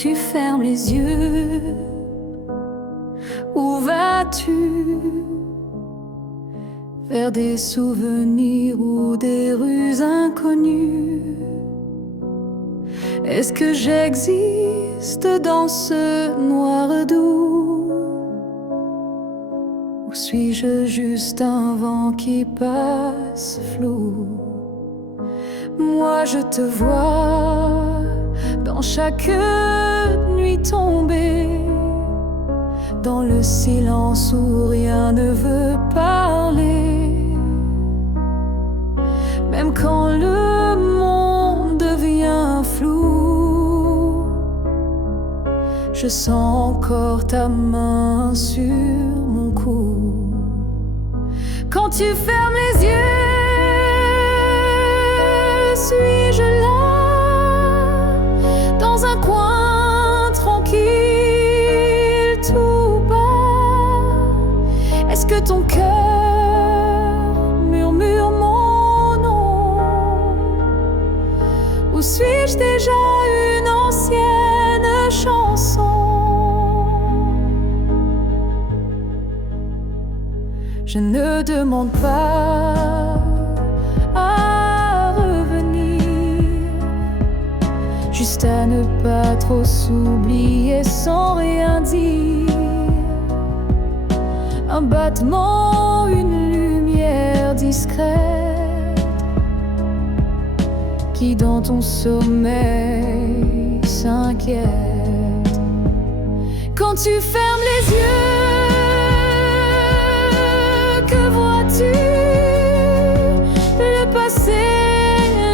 tu fermes les yeux, où vas-tu? Vers des souvenirs ou des rues inconnues? Est-ce que j'existe dans ce noir doux? Ou suis-je juste un vent qui passe flou? Moi je te vois dans chaque nuit tombée, dans le silence où rien ne veut parler. Même quand le monde devient flou, je sens encore ta main sur mon cou. Quand tu fermes les yeux, suis-je là, dans un coin tranquille, tout bas? Est-ce que ton cœur murmure mon nom? Ou suis-je déjà une ancienne chanson? Je ne demande pas à revenir, juste à ne pas trop s'oublier sans rien dire. Un battement, une lumière discrète qui dans ton sommeil s'inquiète. Quand tu fermes les yeux, que vois-tu? Le passé,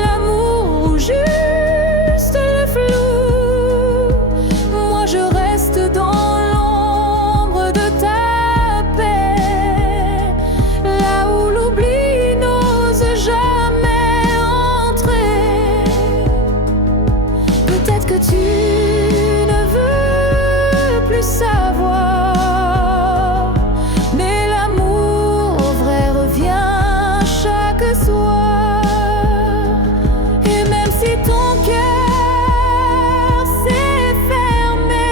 l'amour ou juste le flou? Moi je reste dans l'ombre de ta paix, là où l'oubli n'ose jamais entrer. Peut-être que tu ne veux plus savoir, mais l'amour vrai revient chaque soir. Et même si ton cœur s'est fermé,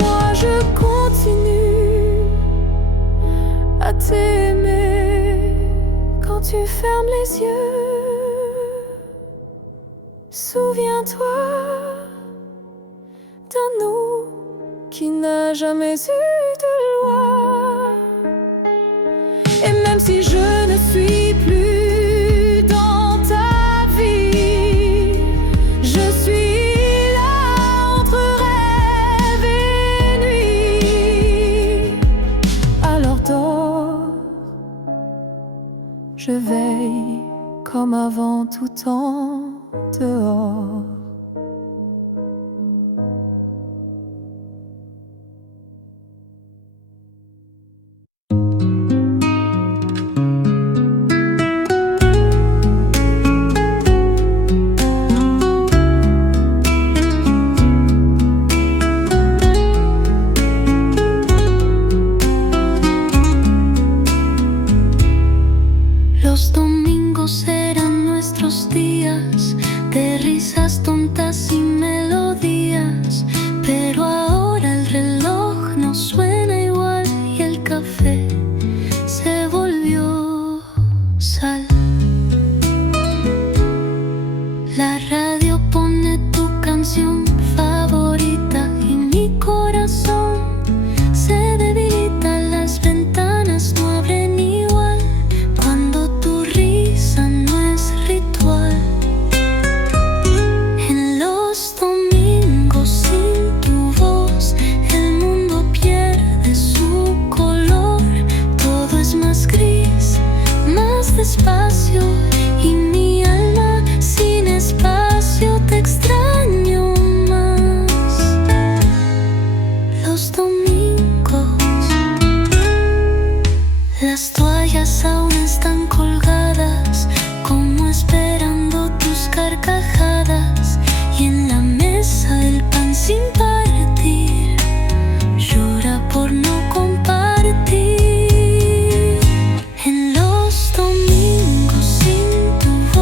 moi je continue à t'aimer. Quand tu fermes les yeux, souviens-toi d'un nous qui n'a jamais eu de loi. Et même si je ne suis plus dans ta vie, je suis là entre rêve et nuit. Alors dors, je veille comme avant tout temps dehors. Los domingos eran nuestros días de risas tontas y melodías, pero ahora el reloj no suena igual y el café se volvió sal. La radio pone tu canción favorita y mi corazón se debilita. Las ventanas no abren igual cuando tu risa no es ritual. En los domingos sin tu voz el mundo pierde su color. Todo es más gris, más despacio, y mi alma sin espacio te extraño más. Los domingos, las toallas aún están colgadas, como esperando tus carcajadas, y en la mesa el pan sin partir llora por no compartir. En los domingos sin tu voz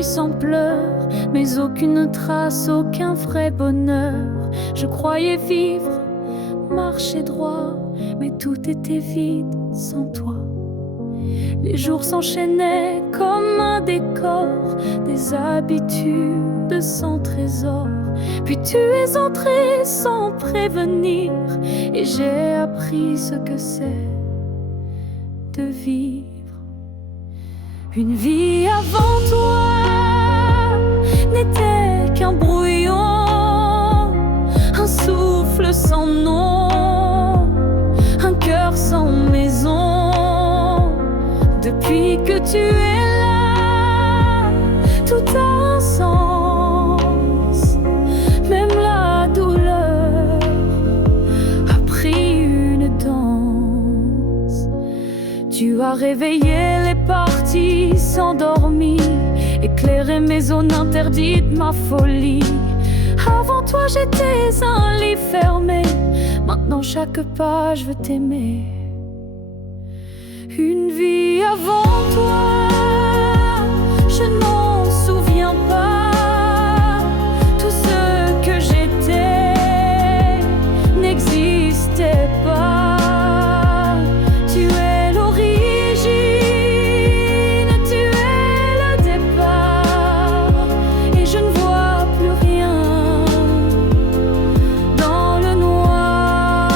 nuit sans pleurs, mais aucune trace, aucun vrai bonheur. Je croyais vivre, marcher droit, mais tout était vide sans toi. Les jours s'enchaînaient comme un décor, des habitudes sans trésor. Puis tu es entré sans prévenir, et j'ai appris ce que c'est de vivre. Une vie avant toi n'était qu'un brouillon, un souffle sans nom, un cœur sans maison. Depuis que tu es là, tout a un sens. Même la douleur a pris une danse. Tu as réveillé les parties s'endormir, éclairer mes zones interdites, ma folie. Avant toi j'étais un livre fermé, maintenant chaque page veut t'aimer. Une vie avant toi, je n'en souviens pas. Tout ce que j'étais n'existait pas. Tu es l'origine, tu es le départ, et je ne vois plus rien dans le noir.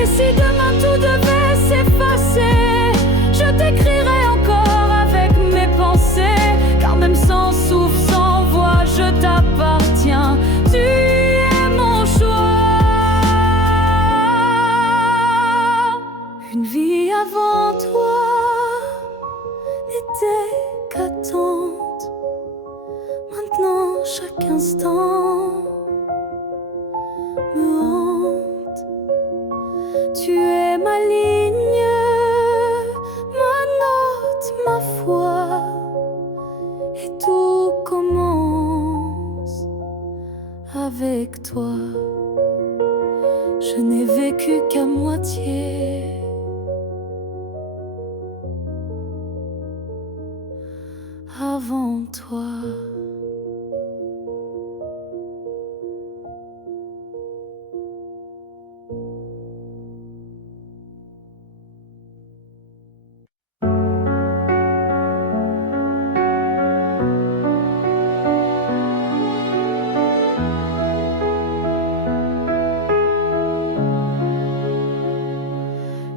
Et si demain tout devait s'effacer, je t'écrirai encore avec mes pensées, car même sans souffle, sans voix, je t'appartiens. Tu es mon choix. Une vie avant toi n'était qu'attente. Maintenant chaque instant me hante. Tu es ma ligne, ma note, ma foi, et tout commence avec toi. Je n'ai vécu qu'à moitié. Avant toi.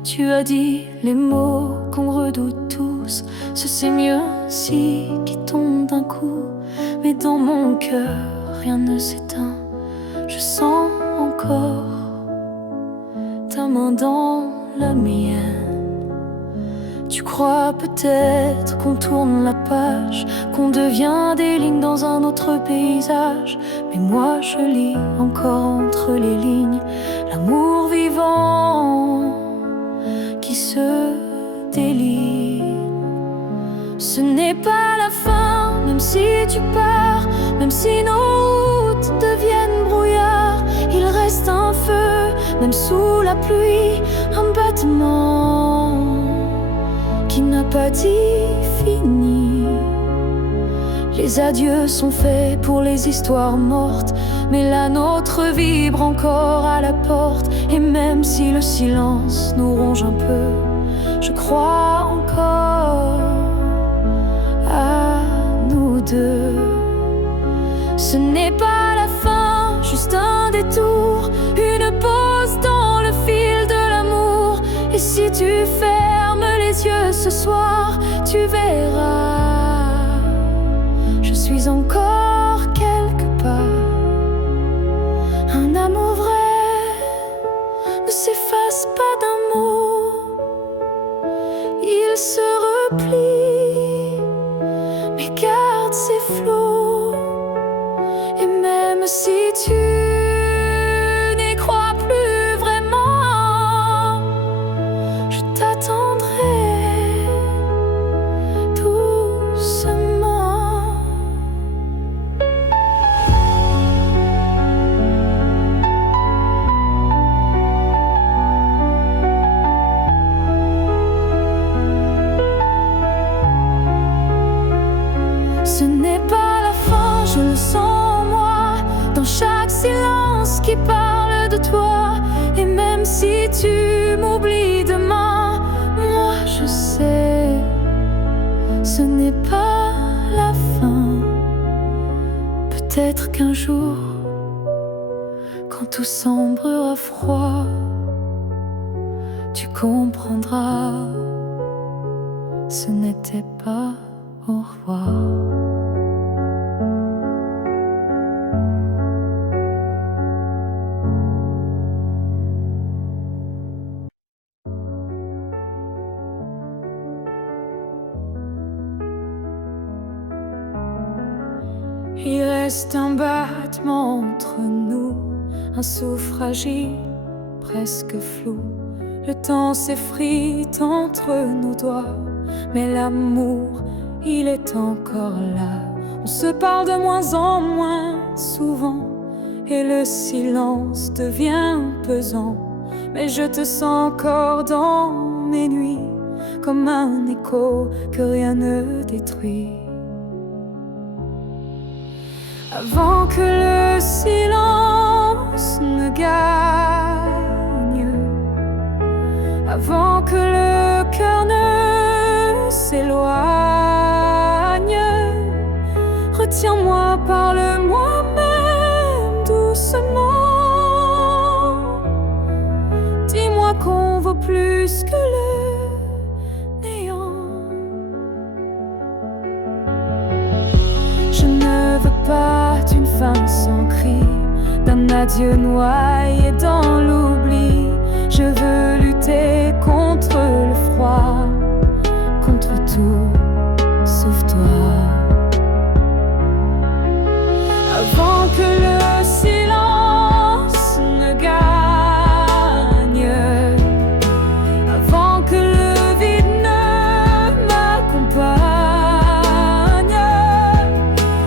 Tu as dit les mots qu'on redoute tous, ce c'est mieux si qui tombe d'un coup. Mais dans mon cœur, rien ne s'éteint. Je sens encore ta main dans la mienne. Tu crois peut-être qu'on tourne la page, qu'on devient des lignes dans un autre paysage. Mais moi je lis encore entre les lignes l'amour vivant qui se délire. Ce n'est pas la fin, même si tu pars, même si nos routes deviennent brouillard. Il reste un feu, même sous la pluie, un battement qui n'a pas dit fini. Les adieux sont faits pour les histoires mortes, mais la nôtre vibre encore à la porte. Et même si le silence nous ronge un peu, je crois encore à nous deux. Ce n'est pas la fin, juste un détour, une pause dans le fil de l'amour. Et si tu fermes les yeux ce soir, tu verras, je suis encore quelque part. Un amour vrai ne s'efface pas d'un mot, il se replie, mais garde ses flots. Et même si tu n'y crois plus vraiment, je t'attendrai doucement. tu m'oublies demain. Moi je sais, ce n'est pas la fin. Peut-être qu'un jour, quand tout semblera froid, tu comprendras, ce n'était pas au revoir. Il reste un battement entre nous, un souffle fragile, presque flou. Le temps s'effrite entre nos doigts, mais l'amour, il est encore là. On se parle de moins en moins souvent, et le silence devient pesant. Mais je te sens encore dans mes nuits, comme un écho que rien ne détruit. Avant que le silence ne gagne, avant que le cœur ne s'éloigne, retiens-moi, parle-moi même doucement. Dis-moi qu'on vaut plus que le néant. Je ne veux pas d'une fin sans cri, d'un adieu noyé dans l'oubli. Je veux lutter contre le froid, contre tout sauf toi. Avant que le silence ne gagne, avant que le vide ne m'accompagne,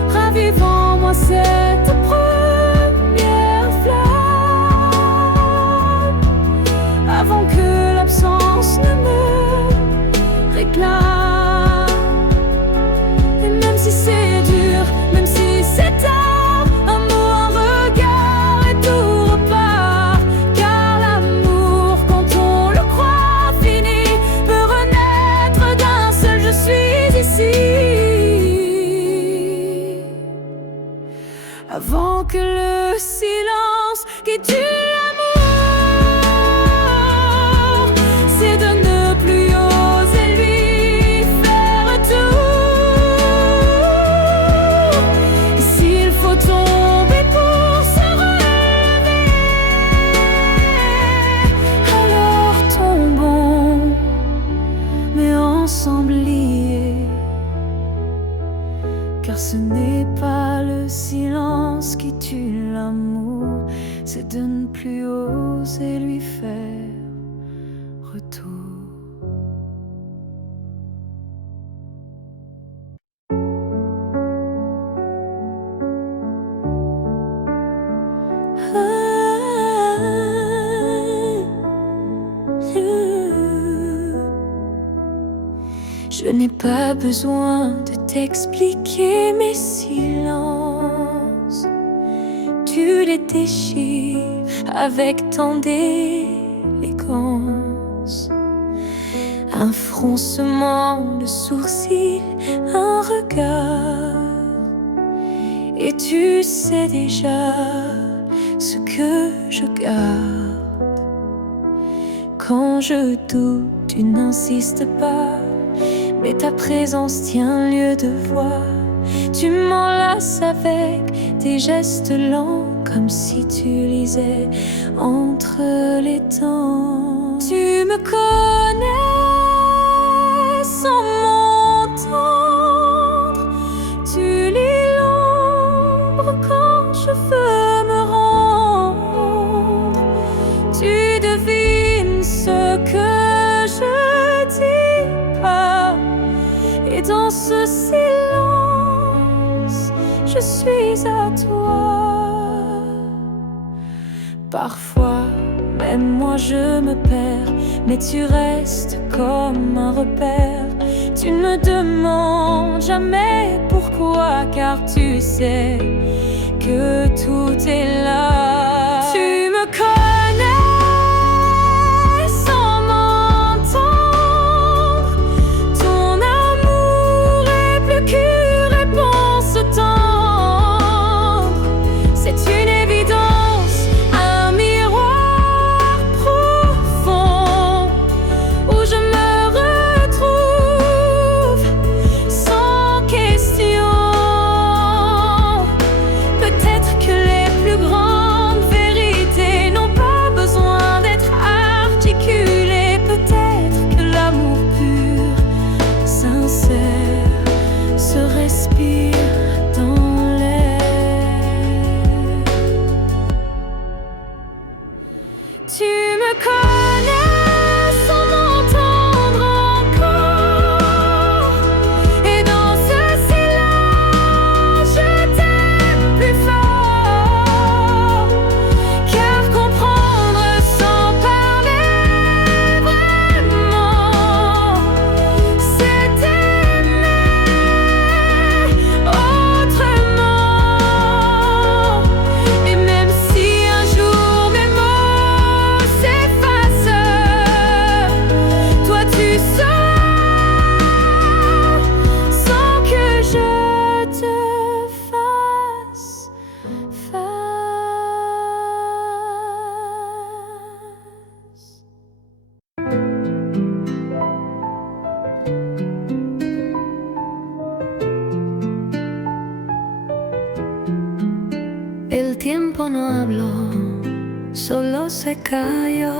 ravivons-moi cette première flamme, avant que l'absence ne me réclame. Et même si c'est dur, même si c'est tard, un mot, un regard et tout repart. Car l'amour, quand on le croit fini, peut renaître d'un seul je suis ici. Avant que le silence qui tue l'amour, c'est de ne plus oser lui faire tout. Et s'il faut tomber pour se relever, alors tombons, mais ensemble liés. Car ce n'est pas le silence qui tue l'amour, c'est de ne plus oser lui faire retour. Je n'ai pas besoin de t'expliquer mes silences. Tu les déchires avec tant d'élégance. Un froncement de sourcils, un regard, et tu sais déjà ce que je garde. Quand je doute, tu n'insistes pas, mais ta présence tient lieu de voix. Tu m'enlaces avec tes gestes lents, comme si tu lisais entre les temps. Tu me connais sans m'entendre, tu lis l'ombre quand je veux me rendre. Tu devines ce que je dis pas, et dans ce silence, je suis à toi. Parfois, même moi je me perds, mais tu restes comme un repère. Tu ne me demandes jamais pourquoi, car tu sais que tout est là. Tu me connais tiempo no habló, solo se cayó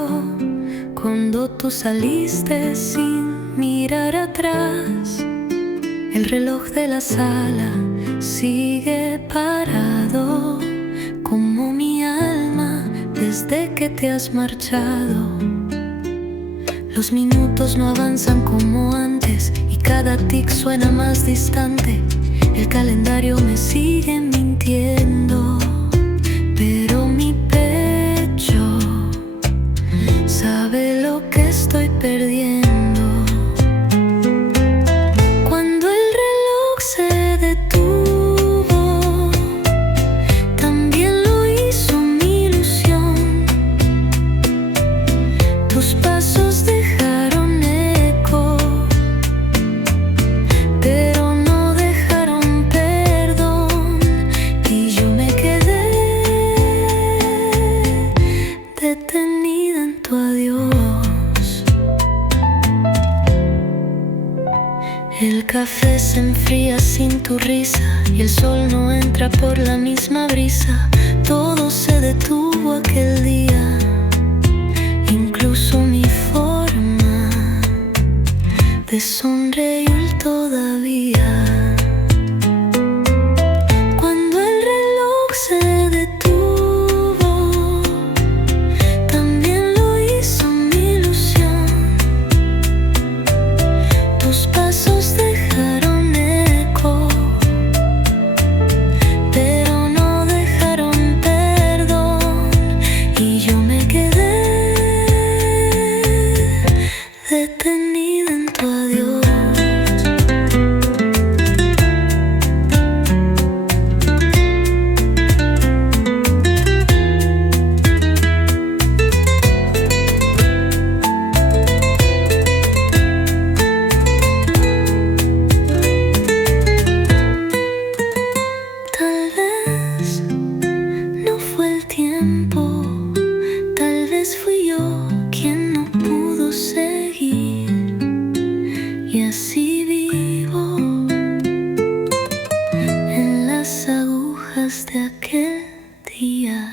cuando tú saliste sin mirar atrás. El reloj de la sala sigue parado, como mi alma desde que te has marchado. Los minutos no avanzan como antes y cada tic suena más distante. El calendario me sigue mintiendo, pero mi pecho sabe lo que estoy perdiendo. Cuando el reloj se detuvo, también lo hizo mi ilusión. Tus pasos dejaron eco, pero no dejaron perdón, y yo me quedé detenida en tu adiós. El café se enfría sin tu risa y el sol no entra por la misma brisa. Todo se detuvo aquel día, incluso mi forma de sonreír todavía. Cuando el reloj se detuvo, también lo hizo mi ilusión. Tus pasos dejaron eco, pero no dejaron perdón, y yo me quedé detenida en tu adiós. Tal vez no fue el tiempo, tal vez fui yo quien no pudo seguir, y así vivo en las agujas de aquel día.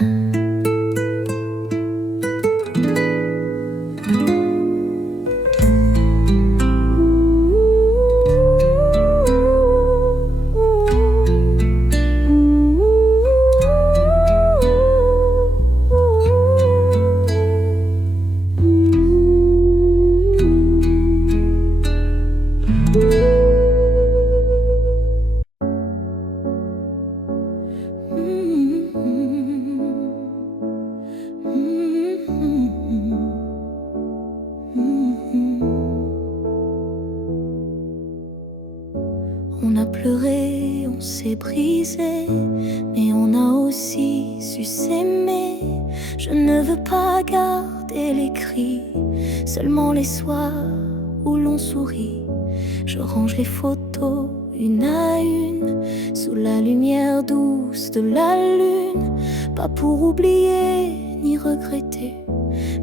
On a pleuré, on s'est brisé, mais on a aussi su s'aimer. Je ne veux pas garder les cris, seulement les soirs où l'on sourit. Je range les photos une à une, sous la lumière douce de la lune. Pas pour oublier ni regretter,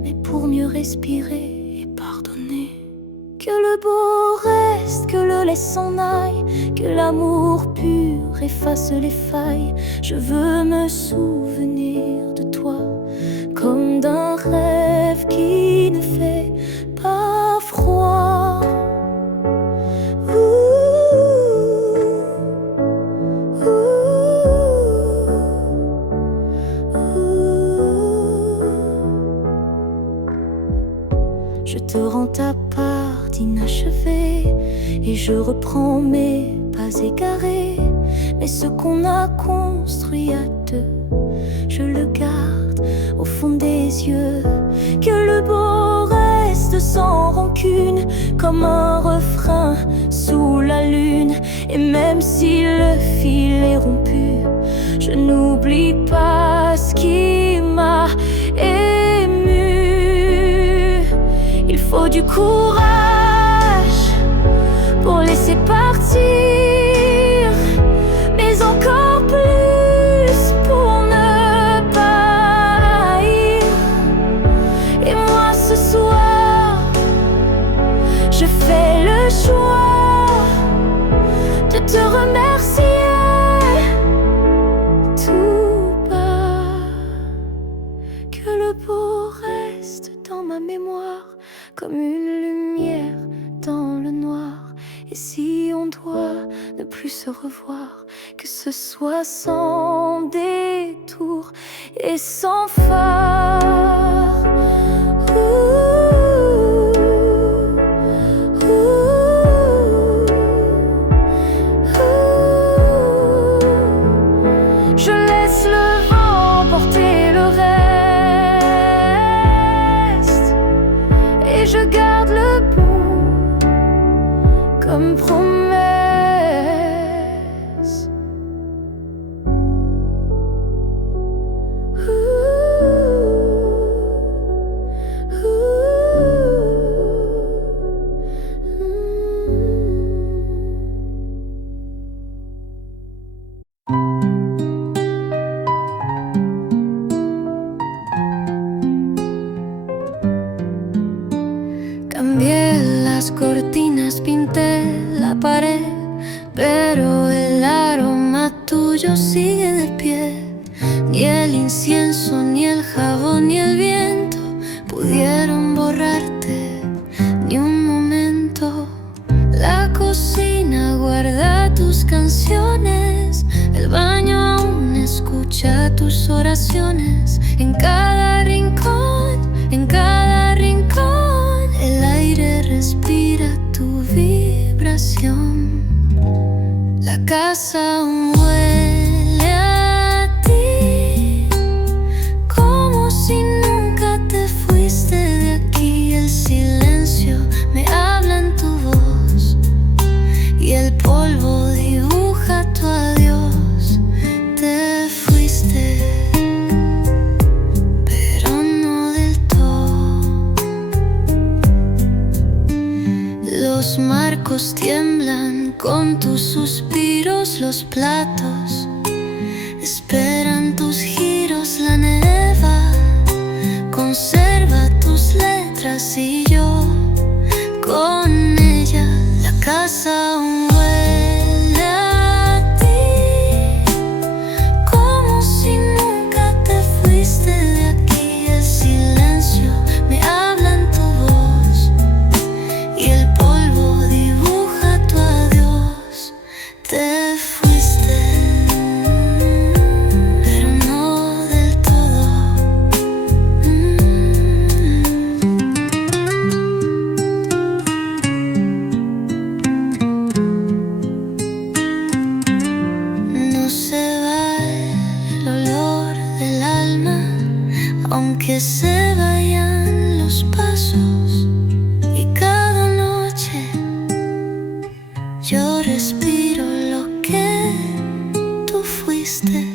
mais pour mieux respirer et pardonner. Que le beau reste, que le laisse s'en aille, que l'amour pur efface les failles. Je veux me souvenir de toi comme d'un rêve qui ne fait pas froid. Je te rends ta part d'inachevé et je reprends mes pas égarés. Mais ce qu'on a construit à deux, je le garde au fond des yeux. Que le beau reste sans rancune, comme un refrain sous la lune. Et même si le fil est rompu, je n'oublie pas ce qui m'a ému. Il faut du courage pour laisser partir, mais encore plus pour ne pas haïr. Et moi ce soir, je fais le choix de te remercier tout bas. ne plus se revoir, que ce soit sans détour et sans phare. Je laisse le vent porter le reste et je garde le bon comme promesse. Cambié las cortinas, pinté la pared, pero el aroma tuyo sigue de pie. Ni el incienso, ni el jabón, ni el viento pudieron borrarte ni un momento. La cocina guarda tus canciones, el baño aún escucha tus oraciones. En cada rincón, en cada rincón, el aire respira tu vibración. La casa aún huele a ti, como si nunca te fuiste de aquí. El silencio me habla en tu voz y el polvo dibuja tu adiós. Te fuiste, pero no del todo. Los marcos tiemblan con tus suspiros, los platos esperan tus giros. La neva conserva tus letras y yo con ella. La casa aún huele a ti, como si nunca te fuiste de aquí. El silencio me habla en tu voz y el polvo dibuja tu adiós. Te fuiste, pero no del todo. No se va el olor del alma, aunque se vayan los pasos. Y cada noche yo respiro lo que tú fuiste.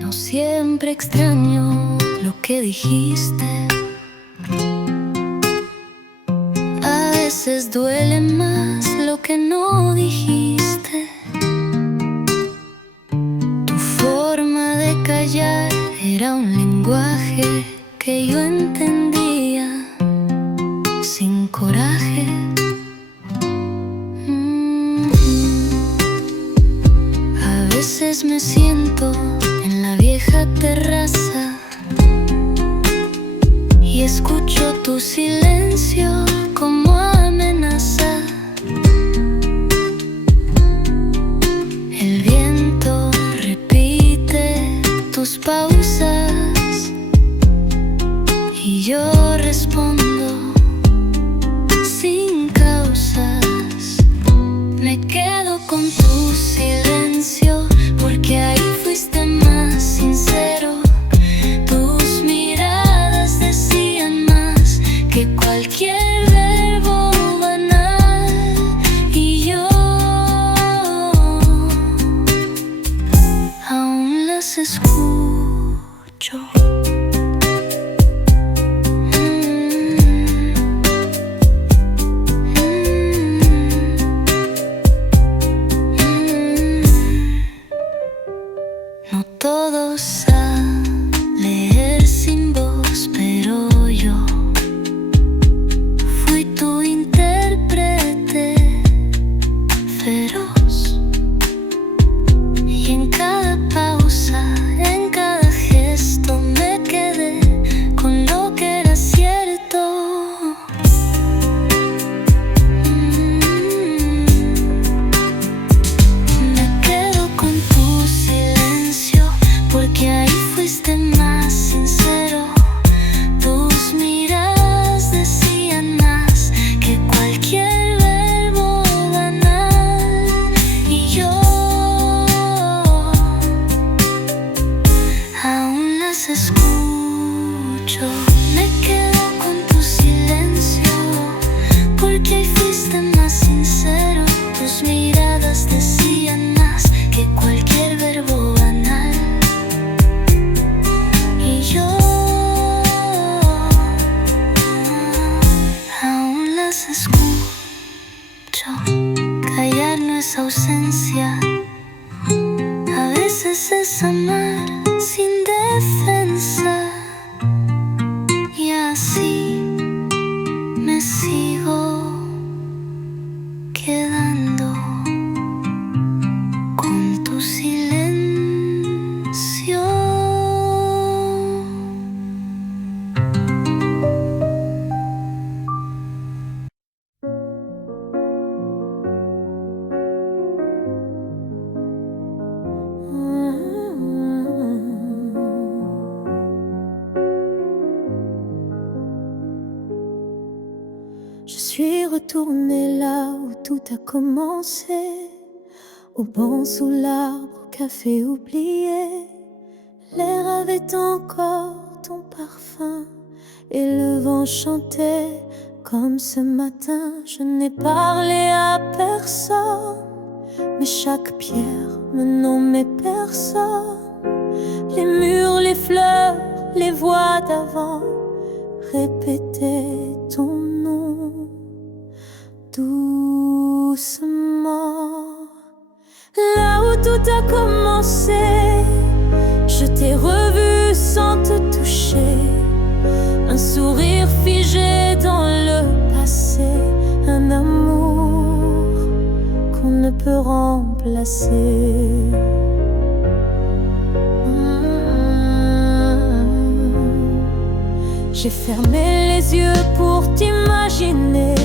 No siempre extraño lo que dijiste. A veces duele más lo que no dijiste. Tu forma de callar era un lenguaje que yo entendía sin coraje. A veces me siento en la vieja terraza y escucho tu silencio como amenaza. El viento repite tus pausas y yo respondo sin causas. Me quedo con tu silencio porque ahí fuiste más sincero. Tus miradas decían más que cualquier verbo. es ausencia. A veces es amar sin defensa. Y así me sigo quedando con tu silencio. Je suis retournée là où tout a commencé, au banc sous l'arbre, au café oublié. L'air avait encore ton parfum et le vent chantait comme ce matin. Je n'ai parlé à personne, mais chaque pierre me nommait personne. Les murs, les fleurs, les voix d'avant répétaient ton nom doucement. Là où tout a commencé, je t'ai revu sans te toucher. Un sourire figé dans le passé, un amour qu'on ne peut remplacer. J'ai fermé les yeux pour t'imaginer,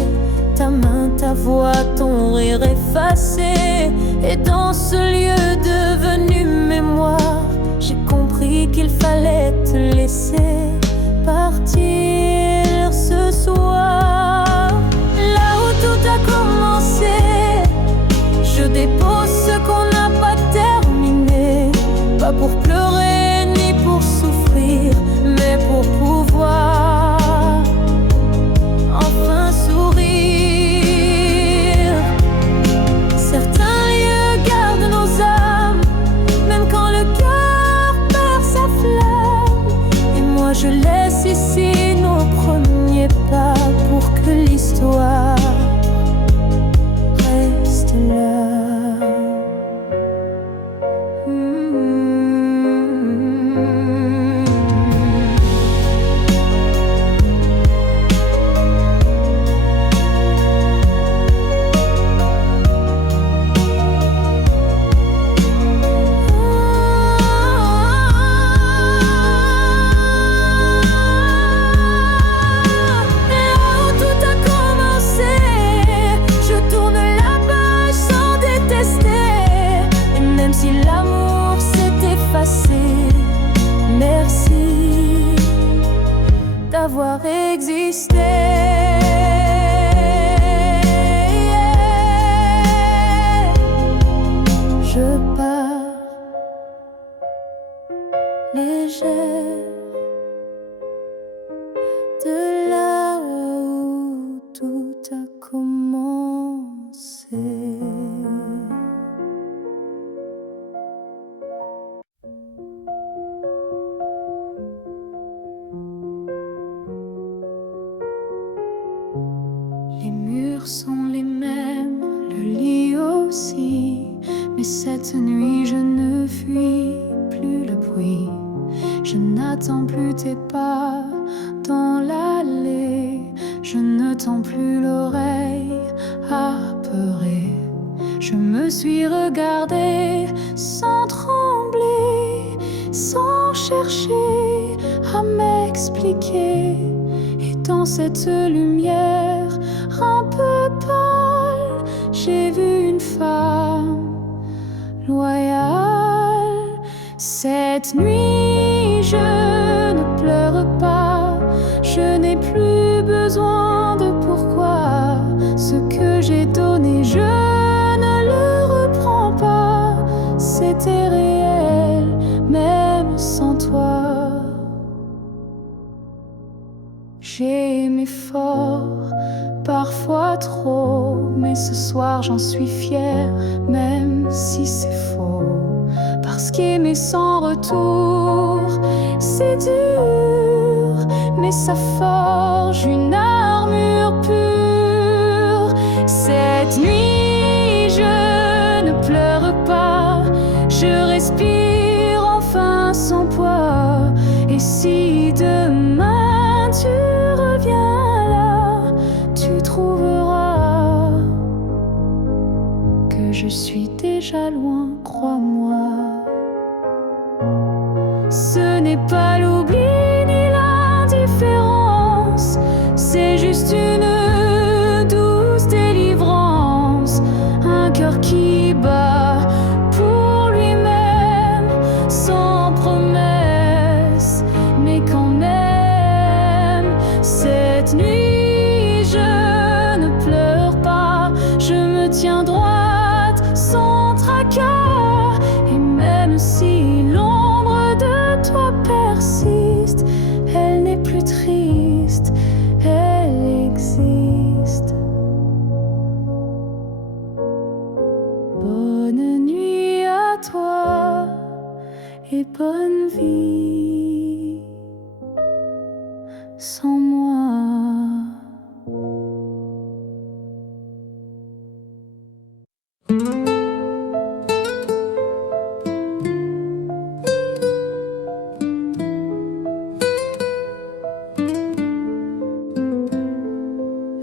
ta main, ta voix, ton rire effacé. Et dans ce lieu devenu mémoire, j'ai compris qu'il fallait te laisser partir ce soir. Là où tout a commencé, je dépose ce qu'on n'a pas terminé. Pas pour pleurer ni pour souffrir, mais pour pouvoir enfin sourire. Certains lieux gardent nos âmes, même quand le cœur perd sa flamme. Et moi je laisse ici nos premiers pas pour que l'histoire reste là. Merci d'avoir existé. Je pars légère de là où tout a commencé. Les murs sont les mêmes, le lit aussi. Mais cette nuit je ne fuis plus le bruit. Je n'attends plus tes pas dans l'allée. Je ne tends plus l'oreille apeurée. Je me suis regardée sans trembler, sans chercher à m'expliquer. Et dans cette lumière un peu pâle, j'ai vu une femme loyale. Cette nuit je ne pleure pas, je n'ai plus besoin de pourquoi. Ce que j'ai donné je ne le reprends pas. C'était réel même sans toi. J'ai aimé fort, parfois trop, mais ce soir j'en suis fière, même si c'est faux. Parce qu'aimer sans retour, c'est dur, mais ça forge une armure pure. Cette nuit, je je suis déjà loin, crois-moi. Ce n'est pas l'oubli ni l'indifférence, c'est juste une douce délivrance, un cœur qui bat pour lui-même, sans promesse, mais quand même. Cette nuit je ne pleure pas, je me tiens droite sans tracas, et même si l'ombre de toi persiste, elle n'est plus triste, elle existe. Bonne nuit à toi et bonne vie sans moi.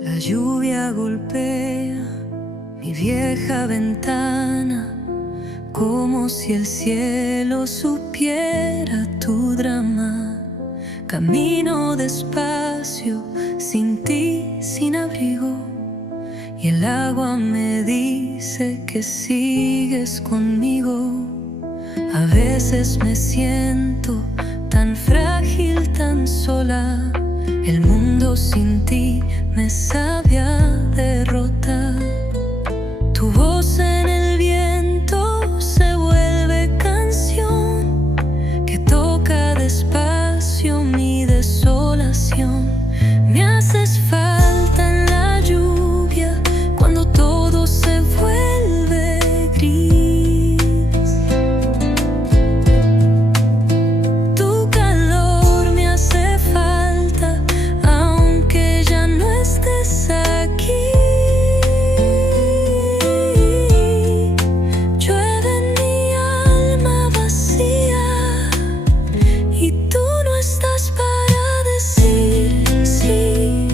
La lluvia golpea mi vieja ventana, como si el cielo supiera tu drama. Camino despacio, sin ti, sin abrigo, y el agua me dice que sigues conmigo. A veces me siento tan frágil, tan sola. El mundo sin ti me sabe a derrota. Tu voz en el viento se vuelve canción que toca despacio mi desolación. Me haces falta en la lluvia cuando todo se vuelve gris. Tu calor me hace falta aunque ya no estés aquí. Llueve en mi alma vacía y tú no estás para decir sí.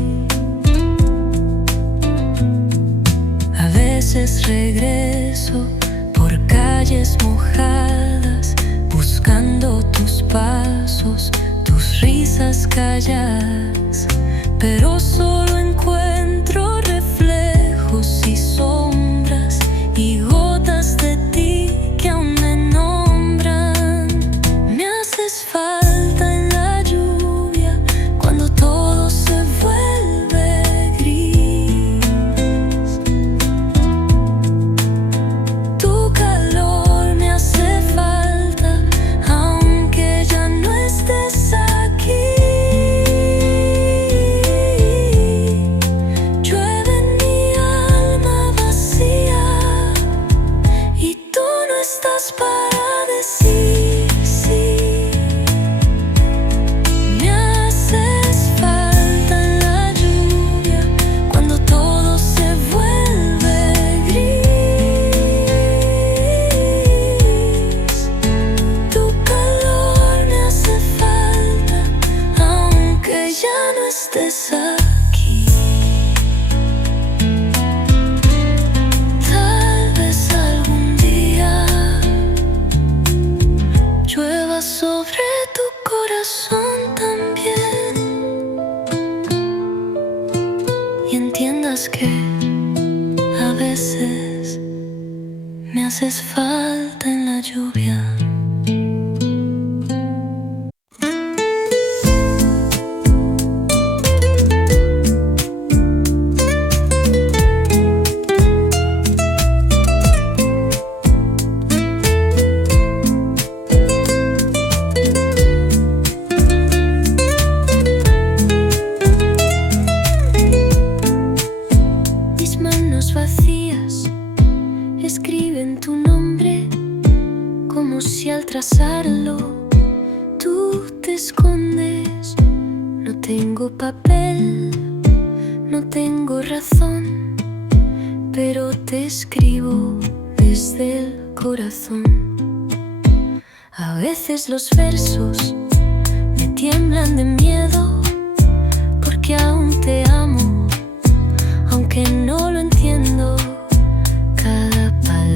A veces regreso por calles mojadas, buscando tus pasos, tus risas calladas, pero solo encuentro reflejos y sombras y gotas de ti que aún me nombran. Me haces falta en la lluvia cuando todo se vuelve gris. Tu calor me hace falta aunque ya no estés aquí. Llueve en mi alma vacía y tú no estás para decir sí. Me haces falta en la lluvia cuando todo se vuelve gris. Tu calor me hace falta aunque ya no estés aquí. Tal vez algún día llueva sobre tu corazón también y entiendas que a veces me haces falta en la lluvia. Mis manos vacías escriben tu nombre como si al trazarlo tú te escondes. No tengo papel, no tengo razón, pero te escribo desde el corazón. A veces los versos me tiemblan de miedo porque aún te amo, aunque no lo entiendo. Cada palabra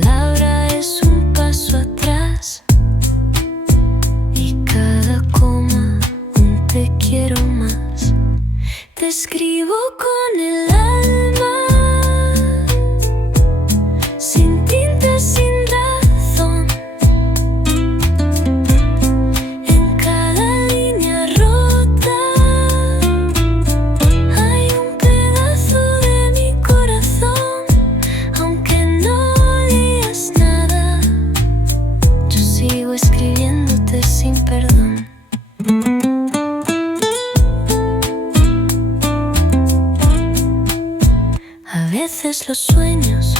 los sueños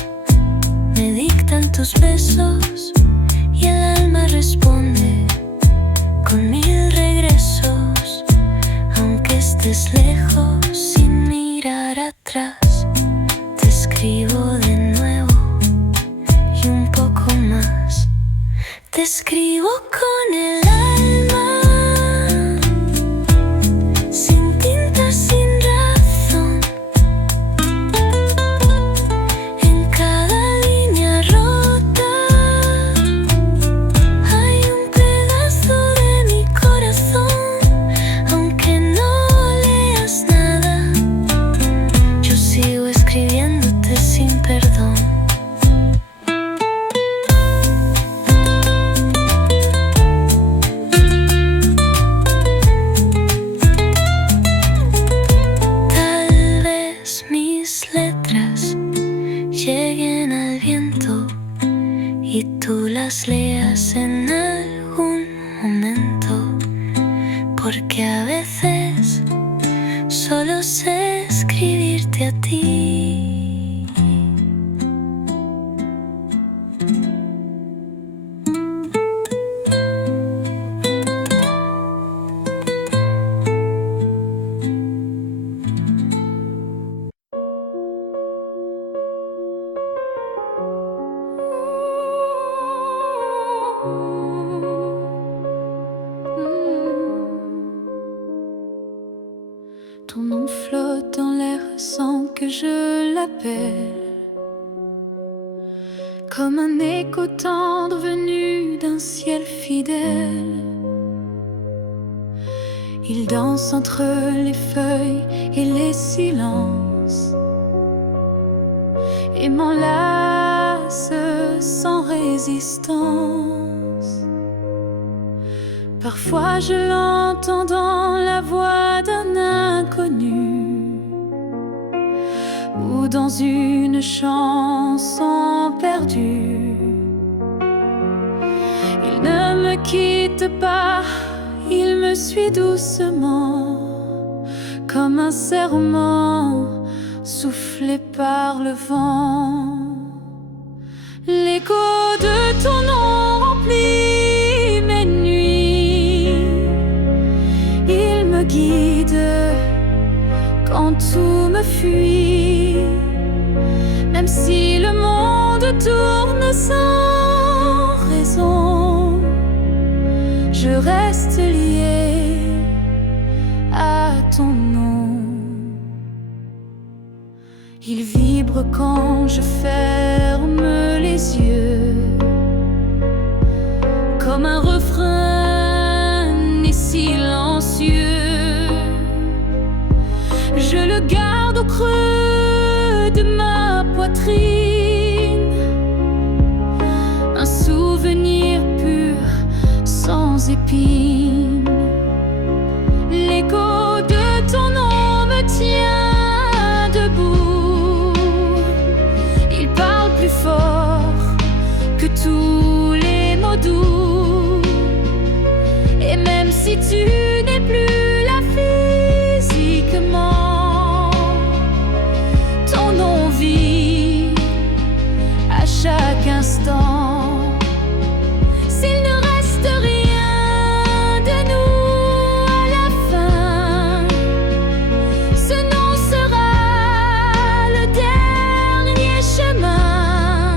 me dictan tus besos y el alma responde con 1000 regresos. Aunque estés lejos sin mirar atrás, te escribo de nuevo y un poco más. Te escribo con el alma, sin tinta, sin razón. En cada línea rota hay un pedazo de mi corazón. Aunque no leas nada, yo sigo escribiéndote sin perdón. Lleguen al viento y tú las leas en algún momento, porque a veces solo sé escribirte a ti. Ton nom flotte dans l'air sans que je l'appelle, comme un écho tendre venu d'un ciel fidèle. Il danse entre les feuilles et les silences et m'enlace sans résistance. Parfois je l'entends dans la voix d'un inconnu ou dans une chanson perdue. Il ne me quitte pas, il me suit doucement, comme un serment soufflé par le vent. L'écho de ton nom remplit mes nuits, il me guide quand tout me fuit. Même si le monde tourne sans raison, je reste lié à ton nom. Il vibre quand je ferme les yeux, comme un refrain et silencieux. Je le garde au creux de ma poitrine, un souvenir pur sans épines. L'écho de ton nom me tient debout, il parle plus fort que tous les mots doux. Et même si tu n'es plus là physiquement, ton nom vit à chaque instant. S'il ne reste rien de nous à la fin, ce nom sera le dernier chemin.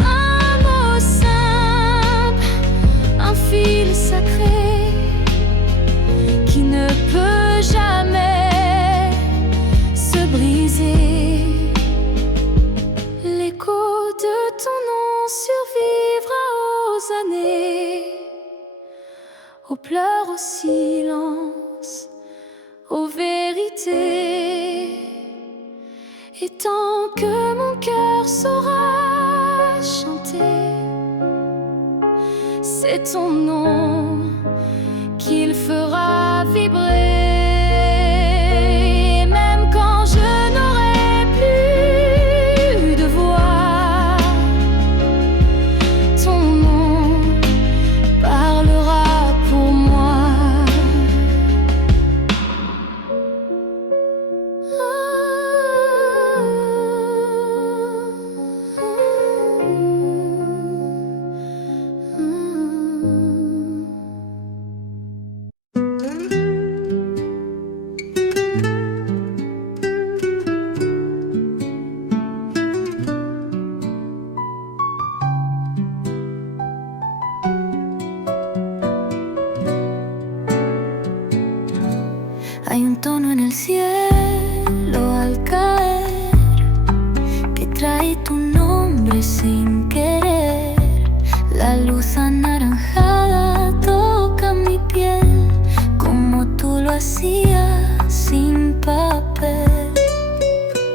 Un mot simple, un fil sacré qui ne peut jamais se briser. L'écho de ton nom survivra aux années, aux pleurs, au silence, aux vérités. Et tant que mon cœur saura chanter, c'est ton nom qu'il fera vibrer. Même quand je n'aurai plus de voix, ton nom parlera pour moi. Ah, y tu nombre sin querer. La luz anaranjada toca mi piel, como tú lo hacías sin papel.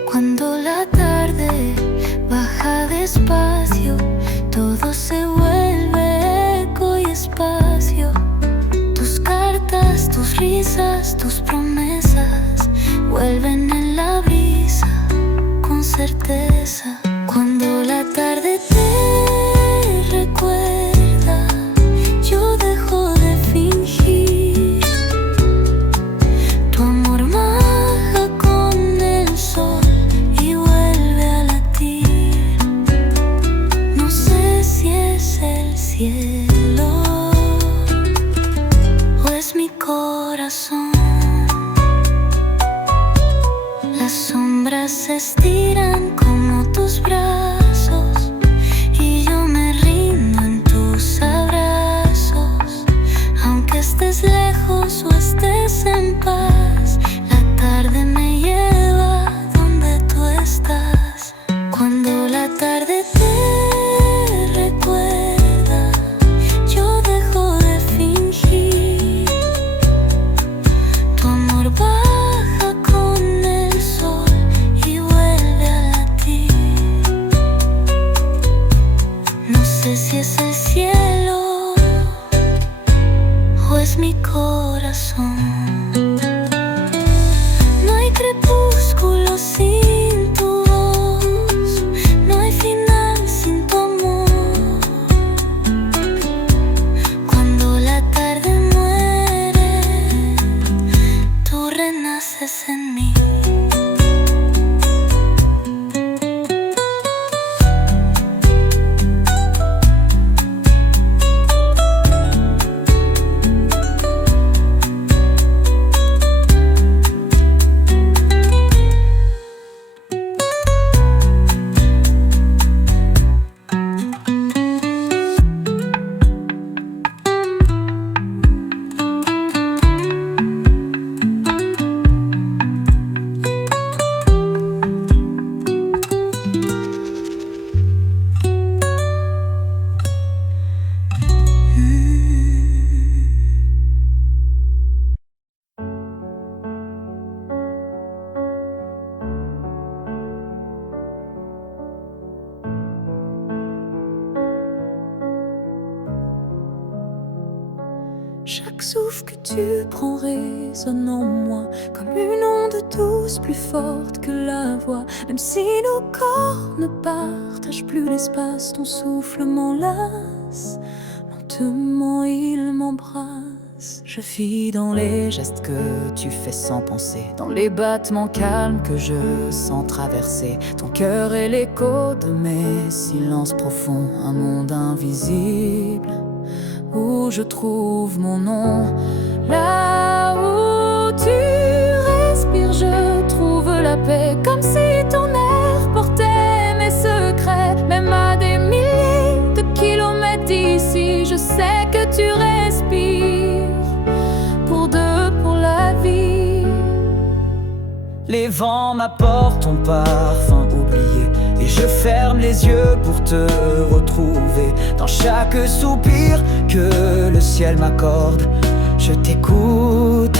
Cuando la tarde baja despacio, todo se vuelve eco y espacio. Tus cartas, tus risas, tus promesas vuelven en la brisa con certeza. Cuando la tarde te recuerda, yo dejo de fingir. Tu amor maja con el sol y vuelve a latir. No sé si es el cielo o es mi corazón. Las sombras se estiran como tus brazos y yo me rindo en tus abrazos. Aunque estés lejos o estés en paz, la tarde me lleva donde tú estás. Cuando la tarde te recuerda, yo dejo de fingir. Tu amor baja con el sol y vuelve a latir. No sé si es el cielo o es mi corazón. No hay crepúsculo sin tu voz, no hay final sin tu amor. Cuando la tarde muere, tú renaces en mí. Chaque souffle que tu prends résonne en moi comme une onde douce plus forte que la voix. Même si nos corps ne partagent plus l'espace, ton souffle m'enlace, lentement il m'embrasse. Je vis dans les gestes que tu fais sans penser, dans les battements calmes que je sens traverser ton cœur et l'écho de mes silences profonds. Un monde invisible où je trouve mon nom. Là où tu respires, je trouve la paix, comme si ton air portait mes secrets. Même à des milliers de kilomètres d'ici, je sais que tu respires pour deux, pour la vie. Les vents m'apportent ton parfum oublié, et je ferme les yeux pour te retrouver. Dans chaque soupir que le ciel m'accorde, je t'écoute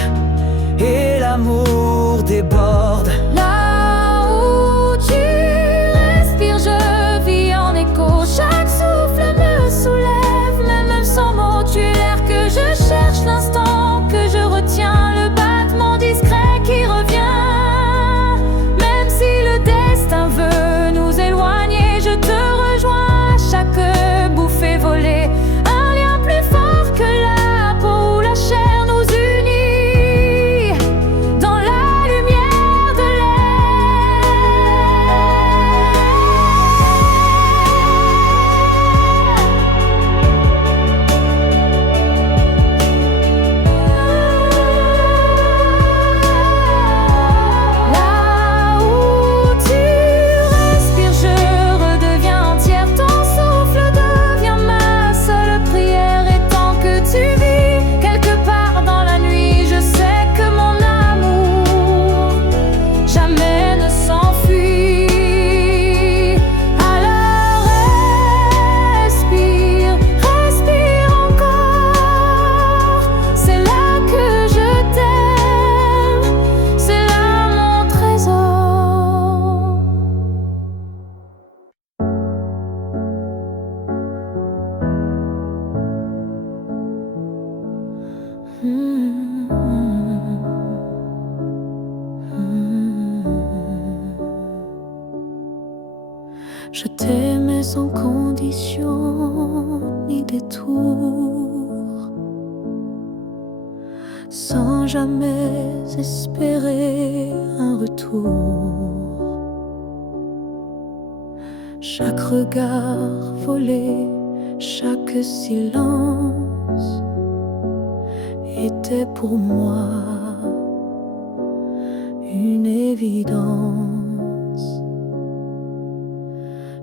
et l'amour déborde. Là où tu respires, je vis en écho. Chaque souffle me soulève, même sans mots. Tu es l'air que je cherche, l'instant que je retiens, le battement discret qui revient. Même si le destin veut nous éloigner, je te rejoins à chaque bouffée volée. Un lien plus fort que la peau ou la chair nous unit. Dans la lumière de Je t'aimais sans condition ni détour, sans jamais espérer un retour. Chaque regard volé, chaque silence était pour moi une évidence.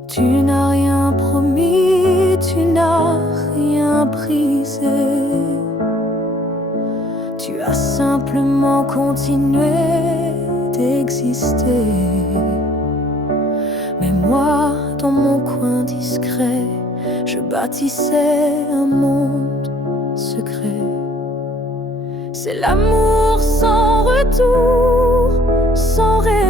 Tu n'as rien promis, tu n'as rien brisé. Tu as simplement continué d'exister. Mais moi, dans mon coin discret, je bâtissais un monde secret. C'est l'amour sans retour, sans réponse.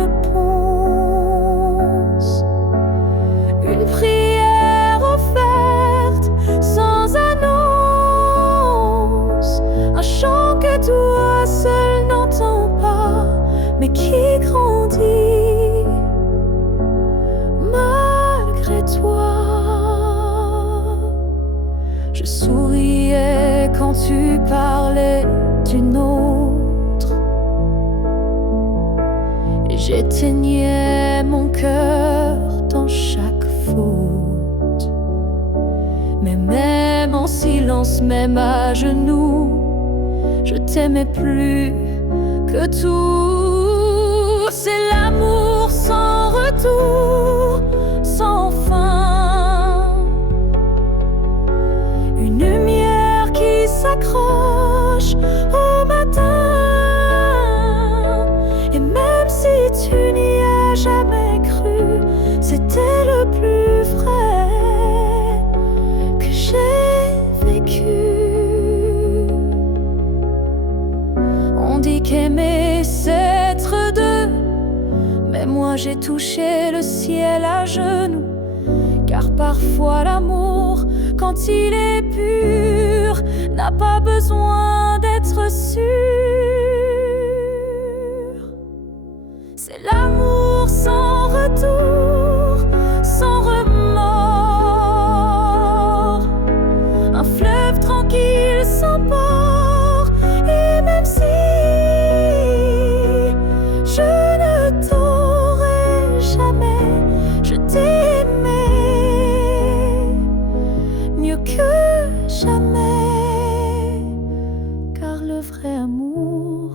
Une prière offerte sans annonce. Un chant que toi seul n'entends pas, mais qui grandit malgré toi. Je souriais quand tu parlais d'une autre, et j'éteignais mon cœur dans chaque faute. Mais même en silence, même à genoux, je t'aimais plus que tout. C'est l'amour sans retour, sans fin. Une lumière qui s'accroche au matin. Et même si tu n'y as jamais cru, c'était le plus vrai que j'ai vécu. On dit qu'aimer c'est être deux, mais moi j'ai touché le ciel à genoux. Car parfois l'amour, quand il est pur, n'a pas besoin d'être sûr. C'est l'amour sans retour, sans remords. Un fleuve tranquille sans port. Et même si je ne t'aurai jamais, je t'aimais mieux que jamais. Car le vrai amour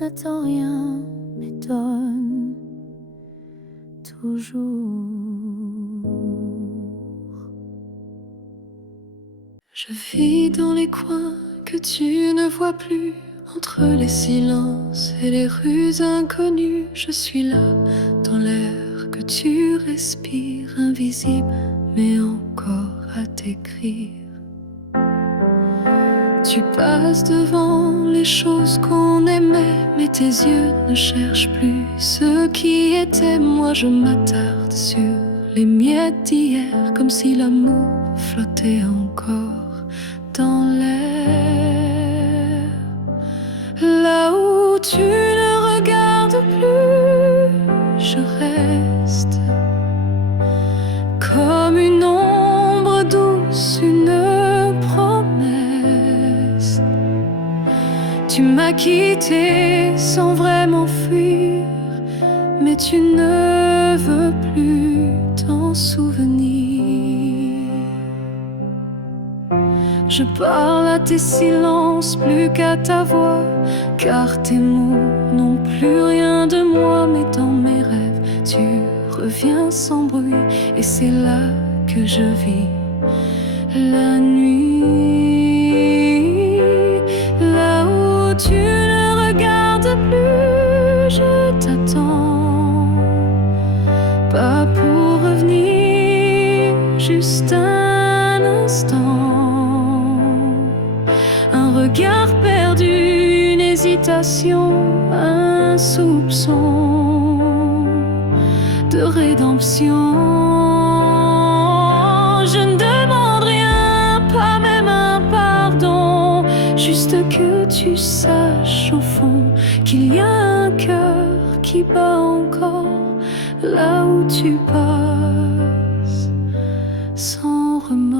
n'attend rien, mais donne toujours. Je vis dans les coins que tu ne vois plus, entre les silences et les rues inconnues. Je suis là, dans l'air que tu respires, invisible, mais encore à t'écrire. Tu passes devant les choses qu'on aimait, mais tes yeux ne cherchent plus ce qui était. Moi je m'attarde sur les miettes d'hier, comme si l'amour flottait encore dans l'air. Là où tu ne regardes plus, je reste comme une ombre douce, une promesse. Tu m'as quitté sans vraiment fuir, mais tu ne veux plus t'en souvenir. Je parle à tes silences plus qu'à ta voix, car tes mots n'ont plus rien de moi. Mais dans mes rêves, tu reviens sans bruit, et c'est là que je vis la nuit. Là où tu ne regardes plus, je t'attends. Pas pour revenir, juste un instant. Un regard perdu, une hésitation, un soupçon de rédemption. Je ne demande rien, pas même un pardon, juste que tu saches au fond qu'il y a un cœur qui bat encore là où tu pars. sans remords.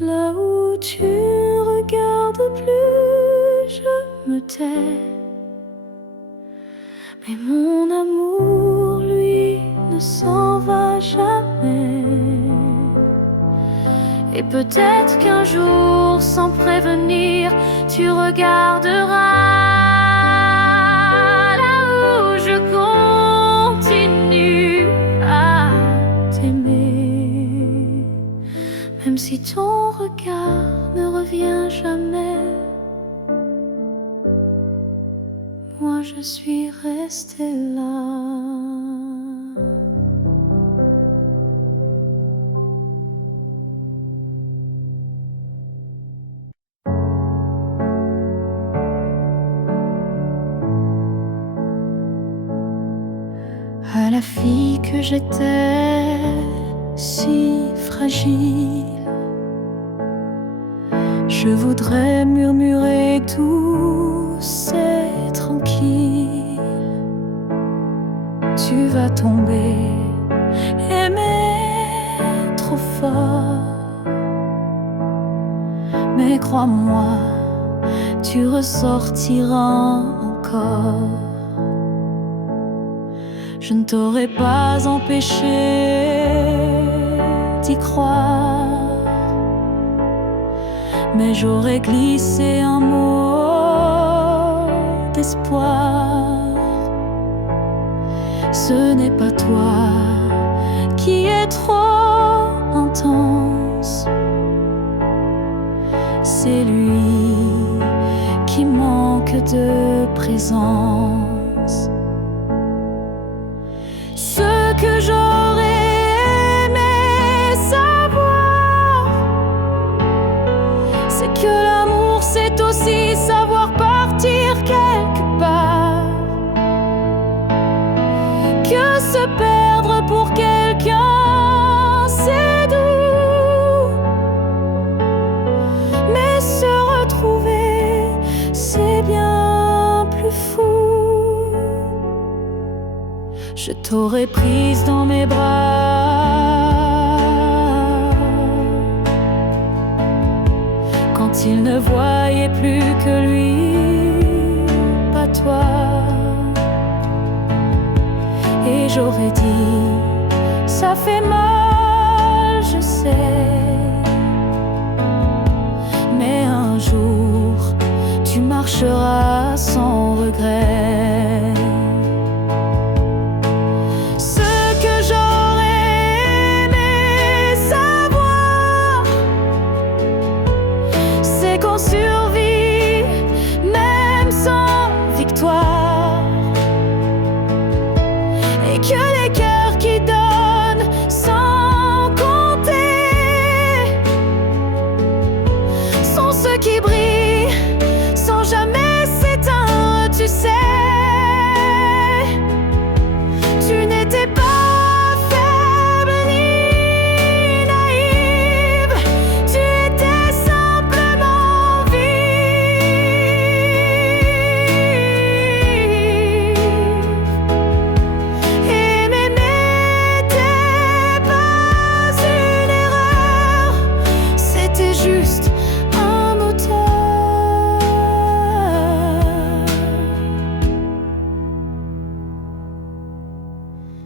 Là où tu regardes plus, je me tais. Mais mon amour, lui, ne s'en va jamais. Et peut-être qu'un jour, sans prévenir, tu regarderas là où je continue à t'aimer. Même si ton regard ne revient jamais, moi je suis restée là. À la fille que j'étais, si fragile, je voudrais murmurer douce et tranquille. Tu vas tomber, aimer trop fort. Mais crois-moi, tu ressortiras encore. Je ne t'aurais pas empêché d'y croire, mais j'aurais glissé un mot d'espoir. Ce n'est pas toi qui es trop intense, c'est lui qui manque de présence. Ce que j'aurais aimé savoir, c'est que l'amour c'est aussi savoir partir quelque part, que se perdre pour quelqu'un c'est doux, mais se retrouver c'est bien plus fou. Je t'aurais prise dans mes bras quand il ne voyait plus que lui, pas toi. Et j'aurais dit, ça fait mal, je sais, mais un jour tu marcheras sans regret. Qu'on survit même sans victoire, et que les cœurs qui donnent sans compter sont ceux qui brillent sans jamais s'éteindre. Tu sais, tu n'étais pas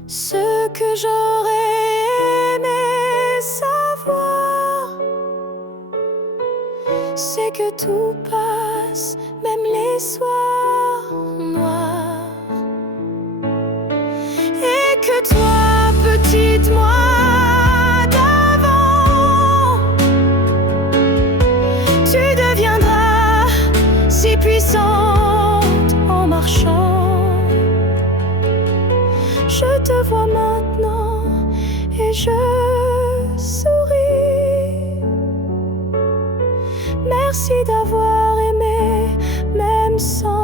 ce que j'aurais aimé savoir, c'est que tout passe, même les soirs noirs, et que toi, petite moi d'avant, tu deviendras si puissante en marchant. Je te vois maintenant et je souris, mais Merci d'avoir aimé, même sans